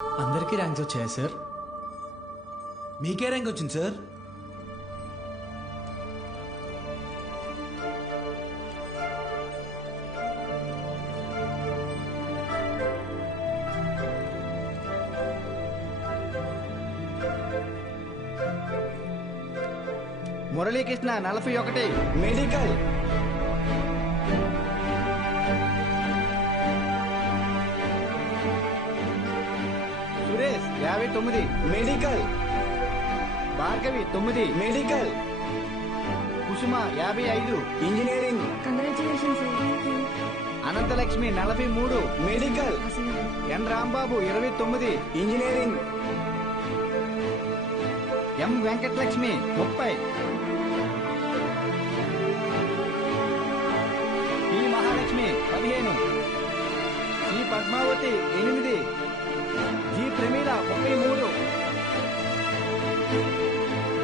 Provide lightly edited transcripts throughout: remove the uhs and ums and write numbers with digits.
అందరికీ ర్యాంక్స్ వచ్చాయా సార్? మీకే ర్యాంక్ వచ్చింది sir. Muralikrishna 41 medical. Suresh 59 medical. Bhargavi 9 medical. Kusuma 55 engineering. Congratulations sir. Thank you. Anantalakshmi 43 medical. N Rambabu 29 engineering. M Venkatalakshmi 30. P Mahalakshmi 15. C Padmavathi 8. G Pramila 33.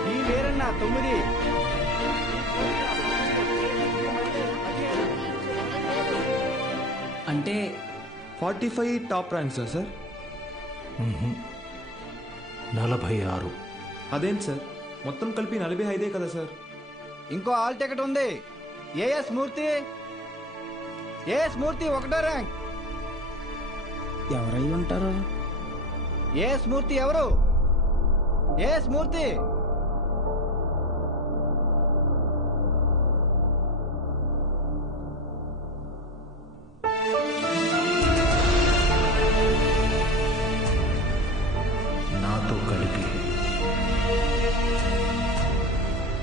D Veeranna 9. అంటే 45 top ranks sir. 46. అదేంటి sir, మొత్తం కలిపి 45 కదా సార్. ఇంకో ఆల్ టికెట్ ఉంది. ఏఎస్ మూర్తి. ఏఎస్ మూర్తి 1వ ర్యాంక్. ఎవరై ఉంటారు? ఏఎస్ మూర్తి ఎవరు? ఏఎస్ మూర్తి. నాతో కలిపి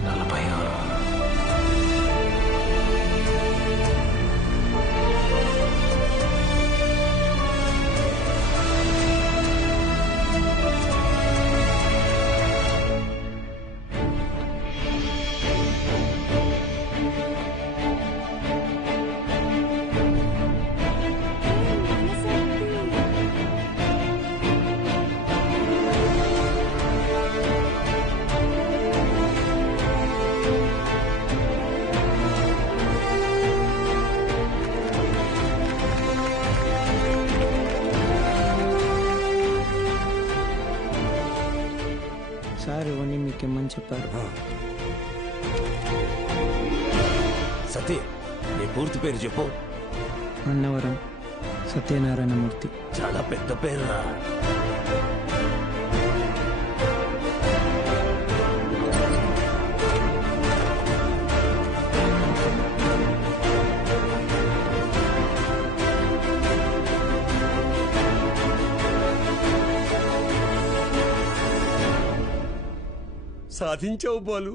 46. సార్ ఇవన్నీ మీకు ఇమ్మని చెప్పారు. సతీ, నీ పూర్తి పేరు చెప్పు. అన్నవరం సత్యనారాయణమూర్తి. చాలా పెద్ద పేరురా. సాధించావు బాలు.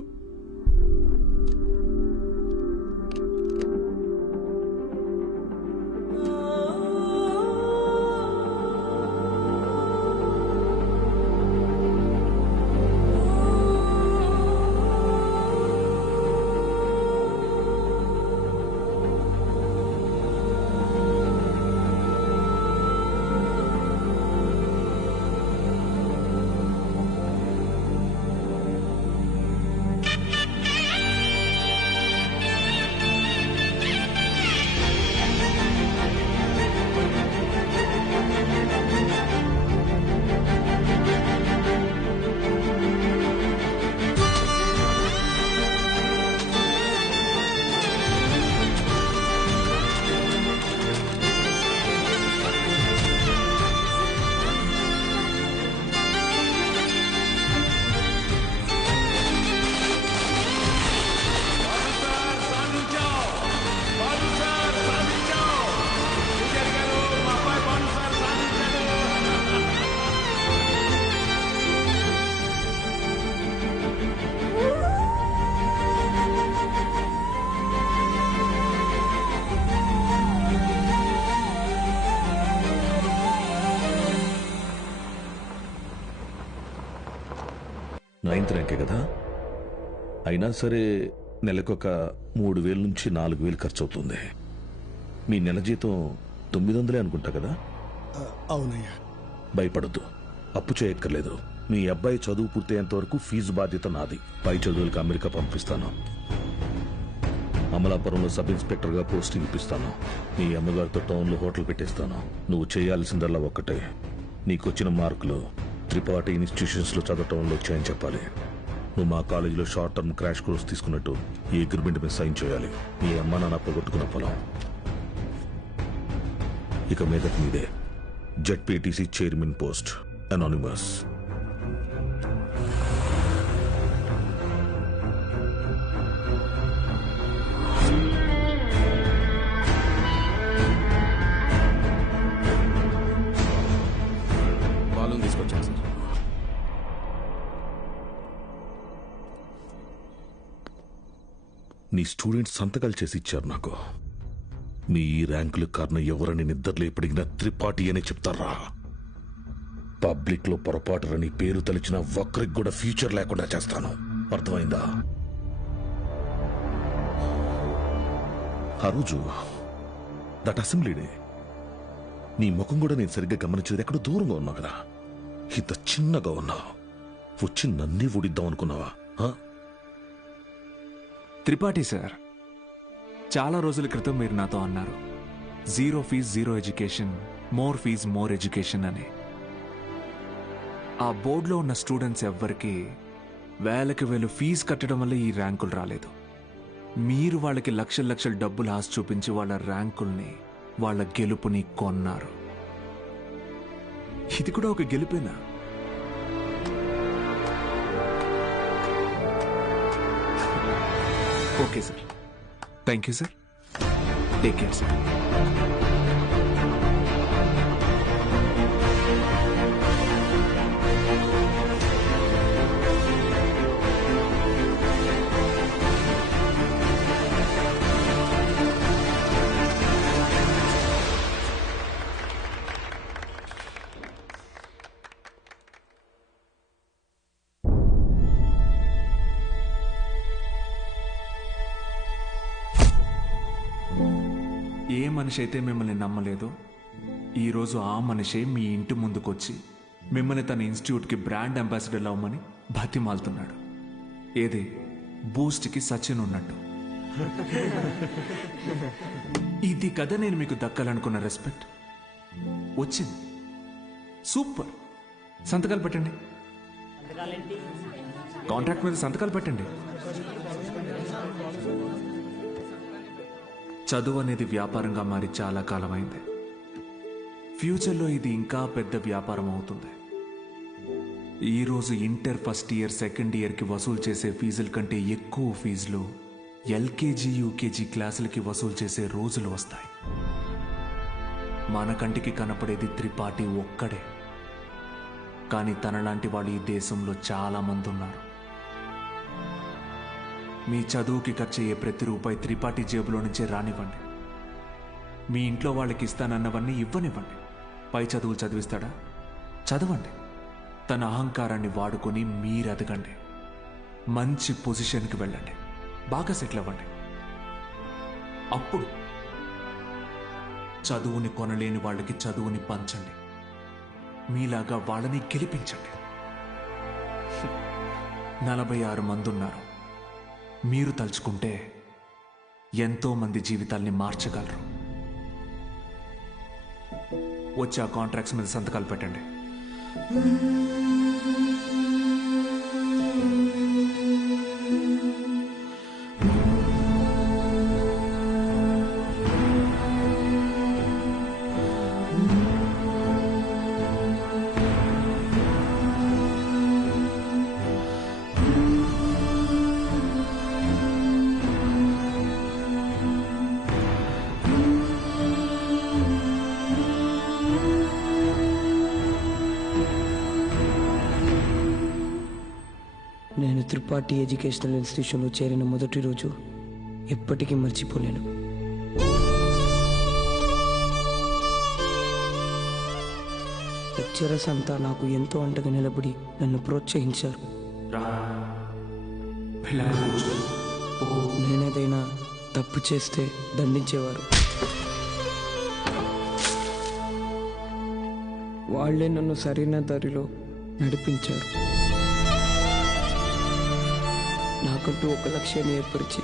నైన్త్ ర్యాంకే కదా, అయినా సరే నెలకొక 3,000 నుంచి 4,000 ఖర్చు అవుతుంది. మీ నెల జీతం 900 అనుకుంటా కదా? అవునయ్యా. భయపడద్దు, అప్పు చేయక్కర్లేదు. మీ అబ్బాయి చదువు పూర్తయ్యేంత వరకు ఫీజు బాధ్యత నాది. పై చదువులకు అమెరికా పంపిస్తాను. అమలాపురంలో సబ్ ఇన్స్పెక్టర్గా పోస్టింగ్ ఇప్పిస్తాను. మీ అమ్మగారితో టౌన్లో హోటల్ పెట్టేస్తాను. నువ్వు చేయాల్సిందల్లా ఒక్కటే, నీకొచ్చిన మార్కులు త్రిపాఠి ఇన్స్టిట్యూషన్స్లో చదవటంలో వచ్చాయని చెప్పాలి. నువ్వు మా కాలేజీలో షార్ట్ టర్మ్ క్రాష్ కోర్స్ తీసుకున్నట్టు ఈ అగ్రిమెంట్ మీద సైన్ చేయాలి. నీ అమ్మ నాన్న పోగొట్టుకున్న పొలం ఇక మీదట మీదే. ZPTC chairman post, anonymous. Balloon తీసుకొచ్చాను సార్. నీ స్టూడెంట్స్ సంతకాలు చేసి ఇచ్చారు నాకు. మీ ఈ ర్యాంకులు కారణం ఎవరని నిద్రలో ఎప్పటికినా త్రిపాఠి అనే చెప్తారా? పబ్లిక్ లో పొరపాటుని పేరు తలిచిన ఒక్కరికి కూడా ఫ్యూచర్ లేకుండా చేస్తాను. అర్థమైందా? ఆ రోజు దట్ అసెంబ్లీ డే నీ ముఖం కూడా నేను సరిగ్గా గమనించేది. ఎక్కడో దూరంగా ఉన్నావు కదా, ఇంత చిన్నగా ఉన్నావు. వచ్చి నన్నే ఊడిద్దాం అనుకున్నావా? త్రిపాఠి సార్, చాలా రోజుల క్రితం మీరు నాతో అన్నారు, 0 fees 0 education, more fees more education అని. ఆ బోర్డులో ఉన్న స్టూడెంట్స్ ఎవ్వరికి వేలకి వేలు ఫీజు కట్టడం వల్ల ఈ ర్యాంకులు రాలేదు. మీరు వాళ్ళకి లక్షల లక్షల డబ్బులు ఆశ చూపించి వాళ్ళ ర్యాంకుల్ని, వాళ్ళ గెలుపుని కొన్నారు. ఇది కూడా ఒక గెలుపేనా? Okay sir, thank you sir, take care sir. ఏ మనిషి అయితే మిమ్మల్ని నమ్మలేదో ఈరోజు ఆ మనిషే మీ ఇంటి ముందుకొచ్చి మిమ్మల్ని తన ఇన్స్టిట్యూట్కి బ్రాండ్ అంబాసిడర్ అవ్వమని బతిమాలుతున్నాడు. ఏదే బూస్ట్కి సచిన్ ఉన్నట్టు. ఇది కదా నేను మీకు దక్కాలనుకున్న రెస్పెక్ట్. వచ్చింది. సూపర్. సంతకాలు పెట్టండి. కాంట్రాక్ట్ మీద సంతకాలు పెట్టండి. చదువు అనేది వ్యాపారంగా మారి చాలా కాలమైంది. ఫ్యూచర్లో ఇది ఇంకా పెద్ద వ్యాపారం అవుతుంది. ఈరోజు ఇంటర్ ఫస్ట్ ఇయర్, సెకండ్ ఇయర్కి వసూలు చేసే ఫీజుల కంటే ఎక్కువ ఫీజులు ఎల్కేజీ, యూకేజీ క్లాసులకి వసూలు చేసే రోజులు వస్తాయి. మన కంటికి కనపడేది త్రిపాఠి ఒక్కడే, కానీ తనలాంటి వాళ్ళు ఈ దేశంలో చాలా మంది ఉన్నారు. మీ చదువుకి ఖర్చయ్యే ప్రతి రూపాయి త్రిపాఠి జేబులో నుంచే రానివ్వండి. మీ ఇంట్లో వాళ్ళకి ఇస్తానన్నవన్నీ ఇవ్వనివ్వండి. పై చదువులు చదివిస్తాడా? చదవండి. తన అహంకారాన్ని వాడుకొని మీరు ఎదగండి. మంచి పొజిషన్కి వెళ్ళండి. బాగా సెటిల్ అవ్వండి. అప్పుడు చదువుని కొనలేని వాళ్ళకి చదువుని పంచండి. మీలాగా వాళ్ళని గెలిపించండి. 46 మంది ఉన్నారు. మీరు తలుచుకుంటే ఎంతో మంది జీవితాల్ని మార్చగలరు. వచ్చి ఆ కాంట్రాక్ట్స్ మీద సంతకాలు పెట్టండి. నేను త్రిపాఠి ఎడ్యుకేషనల్ ఇన్స్టిట్యూషన్లో చేరిన మొదటి రోజు ఎప్పటికీ మర్చిపోలేను. లెక్చరర్స్ అంతా నాకు ఎంతో అండగా నిలబడి నన్ను ప్రోత్సహించారు. నేనేదైనా తప్పు చేస్తే దండించేవారు. వాళ్ళే నన్ను సరైన దారిలో నడిపించారు. నాకంటూ ఒక లక్ష్యాన్ని ఏర్పరిచి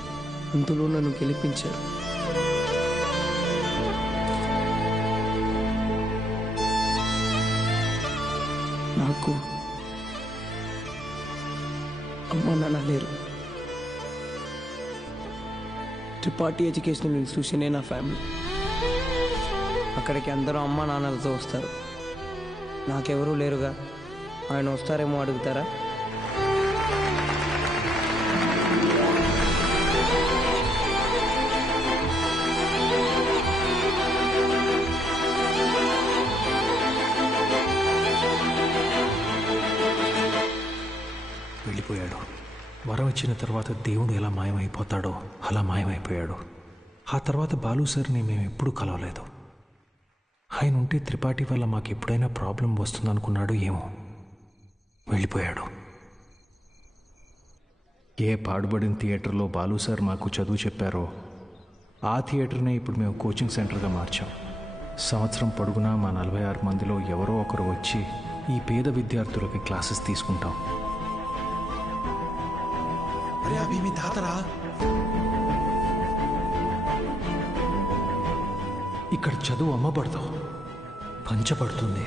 అందులో నన్ను గెలిపించారు. నాకు అమ్మ నాన్న లేరు. త్రిపాఠి ఎడ్యుకేషనల్ ఇన్స్టిట్యూషనే నా ఫ్యామిలీ. అక్కడికి అందరూ అమ్మ నాన్నలతో వస్తారు. నాకెవరూ లేరుగా, ఆయన వస్తారేమో అడుగుతారా? వెళ్ళిపోయాడు. వరం ఇచ్చిన తర్వాత దేవుడు ఎలా మాయమైపోతాడో అలా మాయమైపోయాడు. ఆ తర్వాత బాలు సార్ని మేము ఎప్పుడూ కలవలేదు. ఆయన ఉంటే త్రిపాఠి వల్ల మాకు ఎప్పుడైనా ప్రాబ్లం వస్తుందనుకున్నాడు ఏమో. వెళ్ళిపోయాడు. ఏ పాడుబడిన థియేటర్లో బాలు సార్ మాకు చదువు చెప్పారో ఆ థియేటర్నే ఇప్పుడు మేము కోచింగ్ సెంటర్గా మార్చాం. సంవత్సరం పొడుగునా మా 46 మందిలో ఎవరో ఒకరు వచ్చి ఈ పేద విద్యార్థులకి క్లాసెస్ తీసుకుంటాం. ఇక్కడ చదువు అమ్మబడదు, పంచబడుతుంది.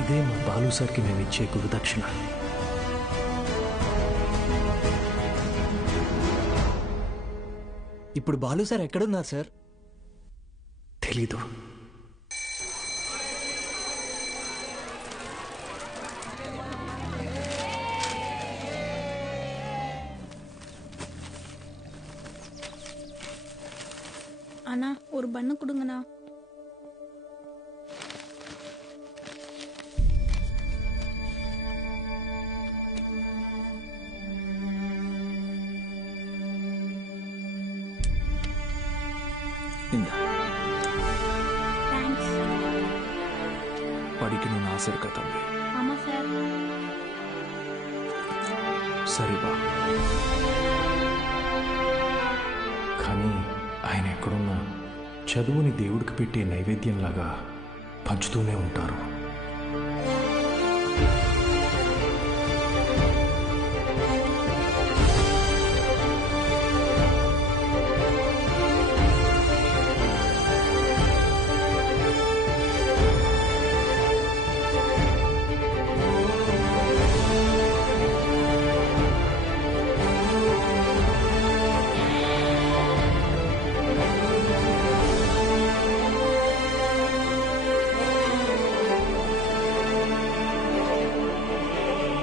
ఇదే మా బాలు సార్కి మేము ఇచ్చే గురుదక్షిణ. ఇప్పుడు బాలు సార్ ఎక్కడున్నారు సార్? తెలీదు. அண்ணா ஒரு பண்ணு கொடுங்கண்ணா. தேங்க்ஸ். படிக்கணும்னு ஆசை இருக்கா தம்பி? ஆமாம் சார். సరే బా. కానీ ఆయన ఎక్కడున్నా చదువుని దేవుడికి పెట్టే నైవేద్యంలాగా పంచుతూనే ఉంటారు.